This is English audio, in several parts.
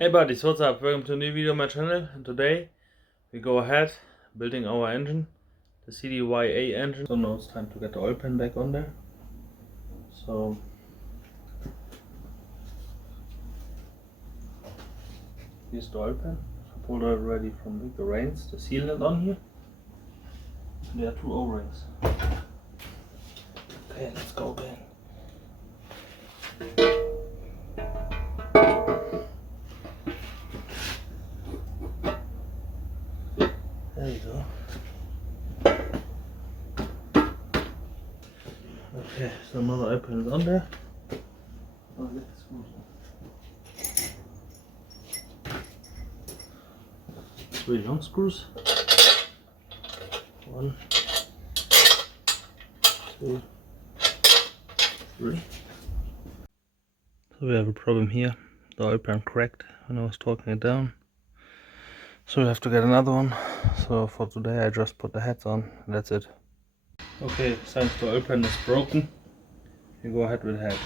Hey buddies, what's up? Welcome to a new video on my channel, and today we go ahead building our engine, the TDI engine. So now it's time to get the oil pan back on there. So here's the oil pan. I pulled it already from the rains, the sealant on here. And there are two O-rings. Okay, let's go again. There you go. Okay, so another oil pan is on there. Oh, get the screws on. 3 long screws. 1, 2, 3. So we have a problem here. The oil pan cracked when I was torquing it down. So we have to get another one. So for today I just put the heads on and that's it. Okay, since the oil pan is broken, you go ahead with the head.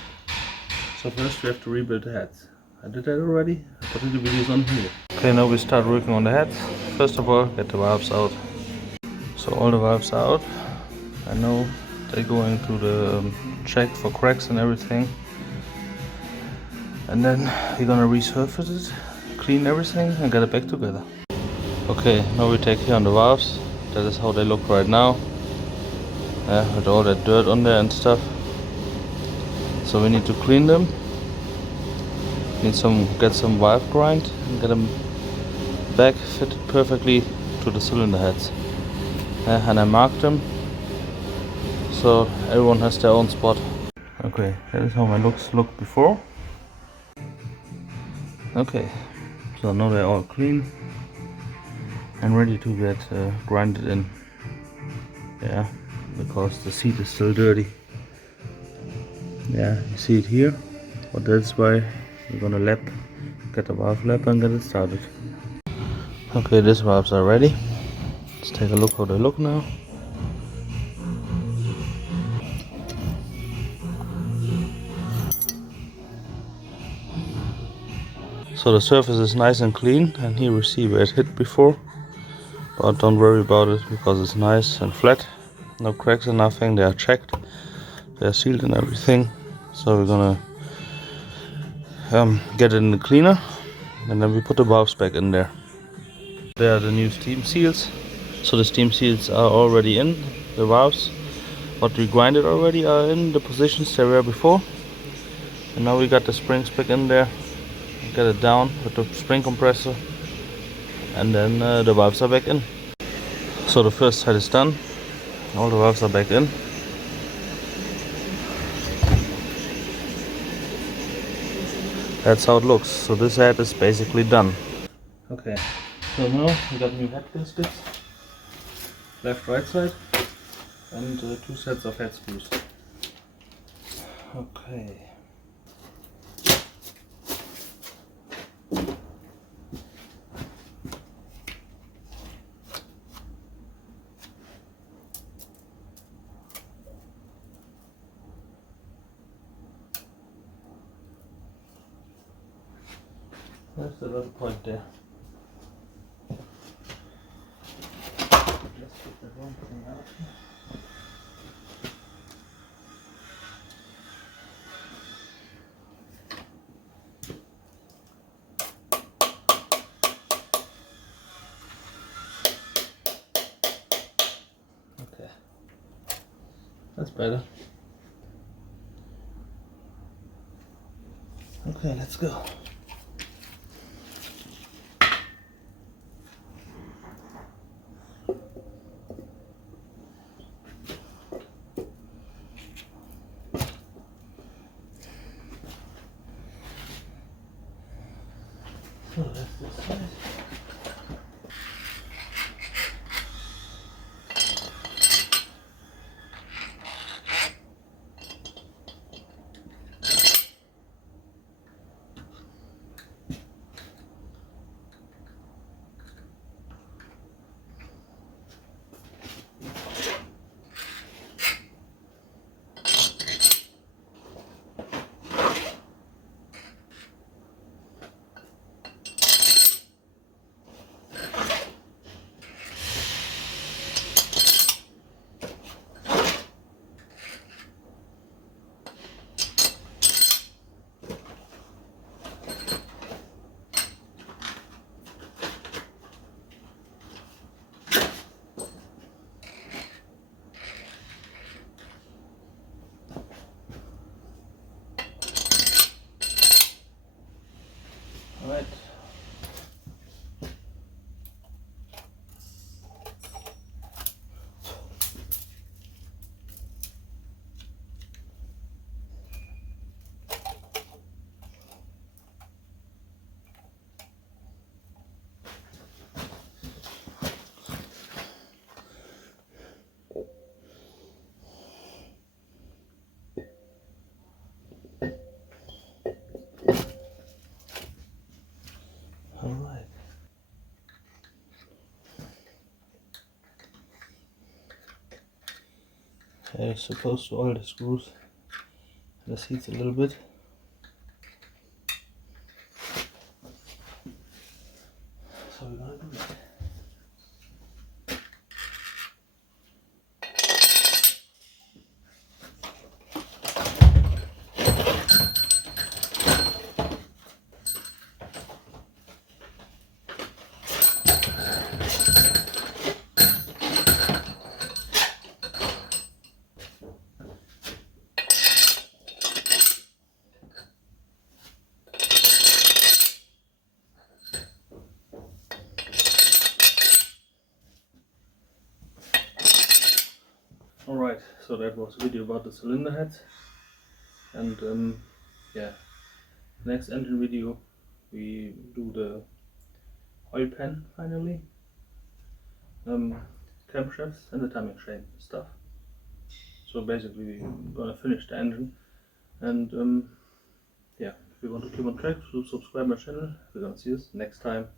So first we have to rebuild the heads. I did that already. I put the videos on here. Okay, now we start working on the heads. First of all, get the valves out. So all the valves are out. I know they go into the check for cracks and everything. And then we're gonna resurface it, clean everything and get it back together. Okay, now we take here on the valves. That is how they look right now. With all that dirt on there and stuff. So we need to clean them. Get some valve grind and get them back fitted perfectly to the cylinder heads. And I marked them so everyone has their own spot. Okay, that is how my looks look before. Okay, so now they're all clean and ready to get grinded in. Yeah, because the seat is still dirty. Yeah, you see it here, but that's why we're gonna get the valve lap and get it started. Okay, these valves are ready. Let's take a look how they look now. So the surface is nice and clean, and here we see where it hit before, but don't worry about it because it's nice and flat, no cracks or nothing. They are checked, they are sealed and everything. So we're gonna get it in the cleaner and then we put the valves back in there. There are the new steam seals. So the steam seals are already in the valves. What we grinded already are in the positions they were before. And now we got the springs back in there. Get it down with the spring compressor. And then the valves are back in. So the first side is done. All the valves are back in. That's how it looks. So this head is basically done. Okay, so now we got new head gaskets. Left, right side. And 2 sets of head screws. Okay. There's the little point there. Let's put the wrong thing out here. Okay, that's better. Okay, let's go. So that's this side. They're supposed to oil the screws and the seats a little bit. So we're gonna do that. Alright, so that was a video about the cylinder heads, and yeah, next engine video we do the oil pan finally, camshafts and the timing chain stuff. So basically we're gonna finish the engine, and yeah, if you want to keep on track, so subscribe my channel. We're gonna see us next time.